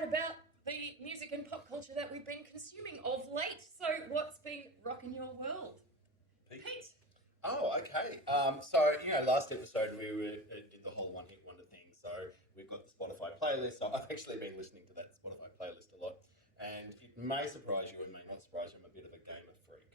chat about the music and pop culture that we've been consuming of late. So what's been rocking your world? Pete. Oh, okay. So, last episode we did the whole one-hit wonder thing. So we've got the Spotify playlist. So I've actually been listening to that Spotify playlist a lot. And it may surprise you and may not surprise you. I'm a bit of a gamer freak.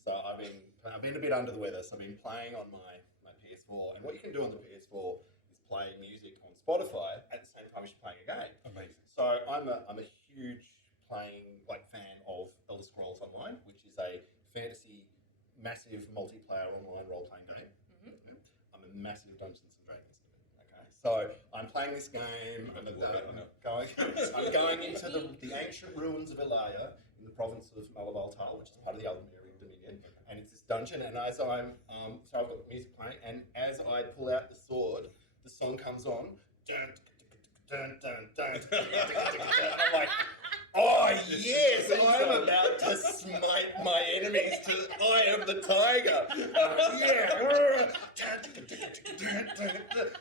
So I've been a bit under the weather. So I've been playing on my PS4. And what you can do on the PS4 is play music on Spotify at the same time as you're playing a game. Amazing. So I'm a huge fan of Elder Scrolls Online, which is a fantasy massive multiplayer online role-playing game. Mm-hmm. I'm a massive Dungeons and Dragons nerd. Okay, so I'm playing this game. I'm going into the ancient ruins of Elia in the province of Malavaltal, which is part of the Aldmerian Dominion, and it's this dungeon. And as I'm, so I've got music playing, and as I pull out the sword, the song comes on. Dun, dun, dun, dun, dun, I'm like, oh yes, I'm about to smite my enemies I am the tiger.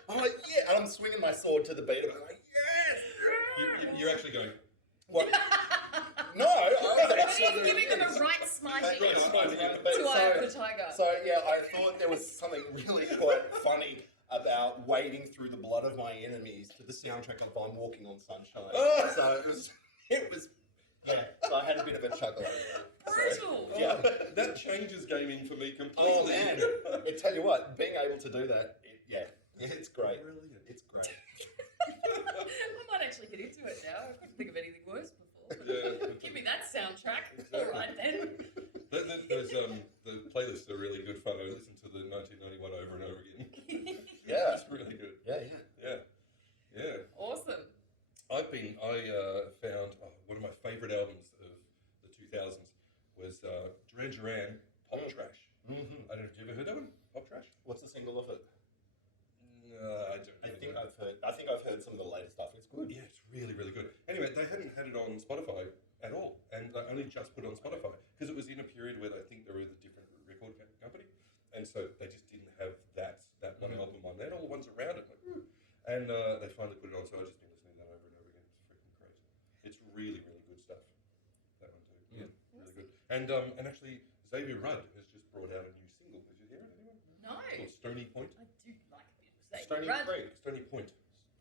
Oh yeah, and I'm swinging my sword to the beat of it. I'm like, yes. You're actually going, what? No, I was actually giving them a right smiting to I am the tiger. So yeah, I thought there was something really quite funny about wading through the blood of my enemies to the soundtrack of I'm Walking on Sunshine. So it was, yeah, so I had a bit of a chuckle over it. Brutal! So, yeah. That changes gaming for me completely. Oh man, I tell you what, being able to do that, it's great. Brilliant. It's great. I might actually get into it now. I couldn't think of anything worse before. Yeah. Give me that soundtrack. Exactly. All right then. The playlists are really good fun. I listen to the 1991 over and over again. Yeah. It's really good. Yeah. Awesome. I found one of my favourite albums of the 2000s was Duran Duran, Pop Trash. Mm-hmm. I don't know if you ever heard that one, Pop Trash? What's the single of it? No, I don't. I think I've heard some of the latest stuff. It's good. Yeah, it's really, really good. Anyway, they hadn't had it on Spotify at all, and they only just put it on Spotify because it was in a period where I think they were with a different record company, and so they just didn't have that one album on there. All the ones around it, and they finally put it on. So I've just been listening to that over and over again. It's freaking crazy. It's really, really good stuff. That one too. Yeah, really good. And actually, Xavier Rudd has just brought out a new single. Did you hear it? Anyone? No. It's called Stony Point. I do like a bit of Stony Rudd. Stony Point.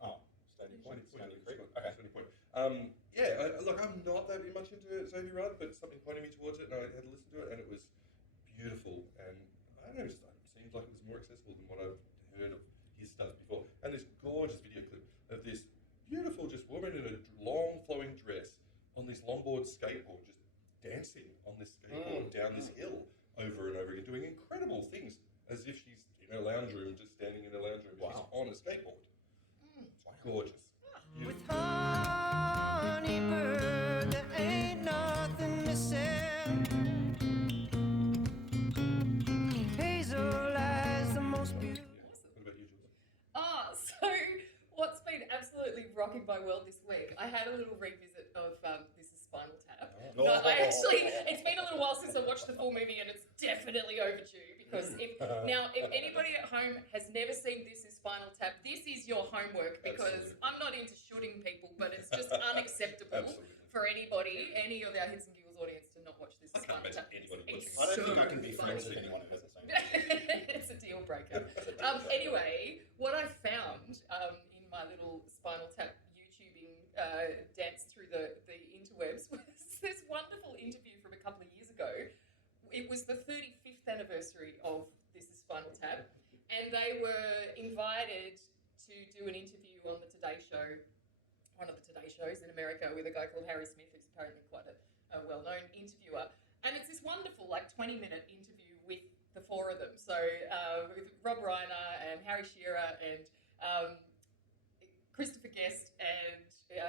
Oh. Stony Point. Okay. Stony Point. Look, I'm not that much into Xavier Rudd, but something pointed me towards it, and I had to listen to it, and it was beautiful. And I don't know, it seems like it was more accessible than what I've heard of his stuff before. And this gorgeous video clip of this beautiful just woman in a long flowing dress on this longboard skateboard, just dancing on this skateboard down this hill over and over again, doing incredible things as if she's in a lounge room, just standing in a lounge room. Wow. She's on a skateboard. Gorgeous. With honey bird, there ain't nothing missing. Hazel eyes, the most beautiful. What about you, Jules? So what's been absolutely rocking my world this week, I had a little revisit of This is Spinal Tap. It's been a little while since I watched the full movie, and it's definitely overdue, because if anybody at home has never seen This is Spinal Tap, this is your homework, because absolutely. I'm not into shooting people, but it's just unacceptable for any of our Hits and Giggles audience to not watch This is Spinal Tap. I don't think I can be friends with anyone who hasn't seen it. It's a deal breaker. Anyway, what I found in my little Spinal Tap YouTubing dance through the interwebs was this wonderful interview from a couple of years ago. It was the 35th anniversary of This is Spinal Tap, and they were invited to do an interview on the Today Show, one of the Today Shows in America, with a guy called Harry Smith, who's apparently quite a well-known interviewer. And it's this wonderful, 20-minute interview with the four of them. So with Rob Reiner and Harry Shearer and Christopher Guest and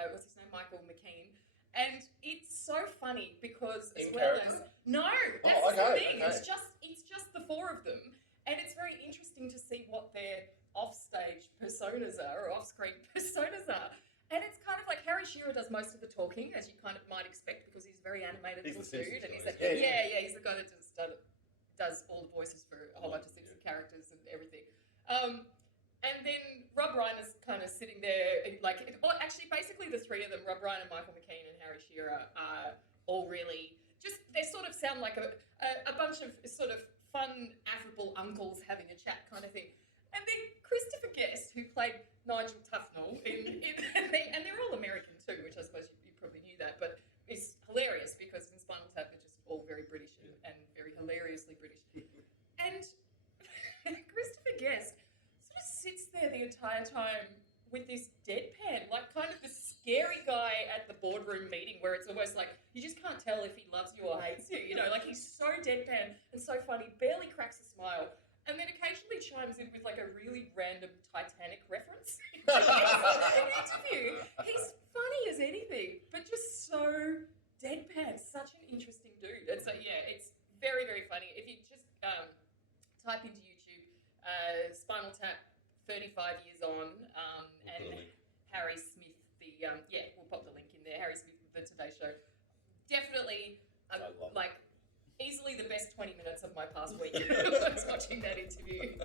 what's his name, Michael McKean. And it's so funny because the thing. Okay. It's just the four of them, and it's very interesting to see what their offstage personas are, or off-screen personas are. And it's kind of like Harry Shearer does most of the talking, as you kind of might expect, because he's a very animated little dude, and he's he's the guy that just does all the voices for a whole bunch of Simpson characters and everything. And then Rob Reiner's kind of sitting there, like, or actually, basically the three of them, Rob Reiner, Michael McKean, and Harry Shearer, are all really just, they sort of sound like a bunch of sort of fun, affable uncles having a chat kind of thing. And then Christopher Guest, who played Nigel Tufnell, and they're all American too, which I suppose you probably knew that, but it's hilarious because in Spinal Tap they're just all very British and very hilariously British. And Christopher Guest sort of sits there the entire time with this deadpan, like kind of the scary guy at the boardroom meeting where it's almost like you just can't tell if he loves you or hates you, you know, like he's so deadpan and so funny, barely cracks a smile, and then occasionally chimes in with like a really random Titanic reference in an interview. He's funny as anything, but just so deadpan, such an interesting dude. And so yeah, it's very, very funny. If you just type into YouTube, Spinal Tap 35 years on, and Harry Smith, we'll pop the link in there. Harry Smith, the Today Show. Definitely, like, easily the best 20 minutes of my past week was watching that interview.